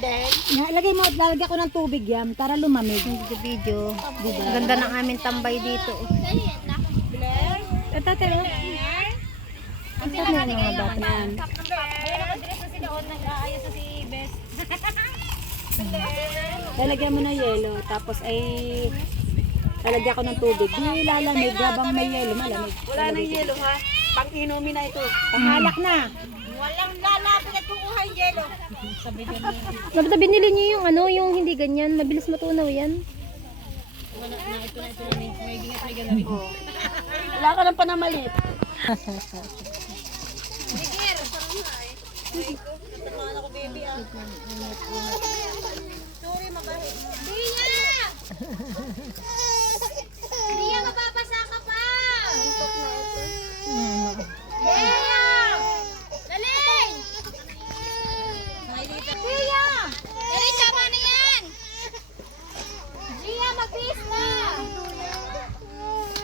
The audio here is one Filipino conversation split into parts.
Lagay mo, lalagyan ko ng tubig yan para lumamig. Video. Diba? Ganda ng aming tambay dito. Ito, tero. Ang sarap na yung mga bata yan. Lalagyan mo ng yelo, tapos ay lalagyan ko ng tubig. Di lalamig, habang may yelo, malamig. Wala nang yelo ha. Pang-inumin na ito. Panghalak na. Walang lalapit at kukuha yung yelo. Dapat binili niyo yung ano, yung hindi ganyan. Mabilis matunaw yan. Wala ka ng panamalit. Dia, mababasa ka pa! Daling! Dia! Daling, tama na yan! Dia, mag-peace na!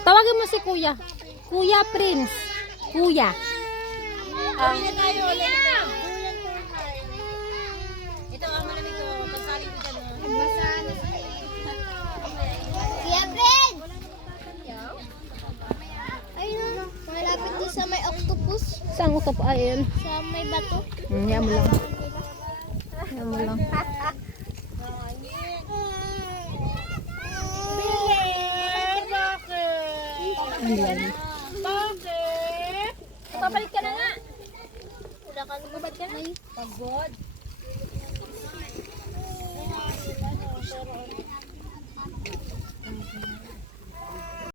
Tawagin mo si Kuya. Kuya Prince. Kuya. Dia! Ito ang malamig ko. Pagsaling ko dyan. Kuya Fred! Ayun, malapit din sa may octopus. Saan ko pa ayun? Sa may bato. Yan mo lang. Yan mo lang. Ayan. Papalit ka na nga. Wala ka lumabad ka na. Pagod.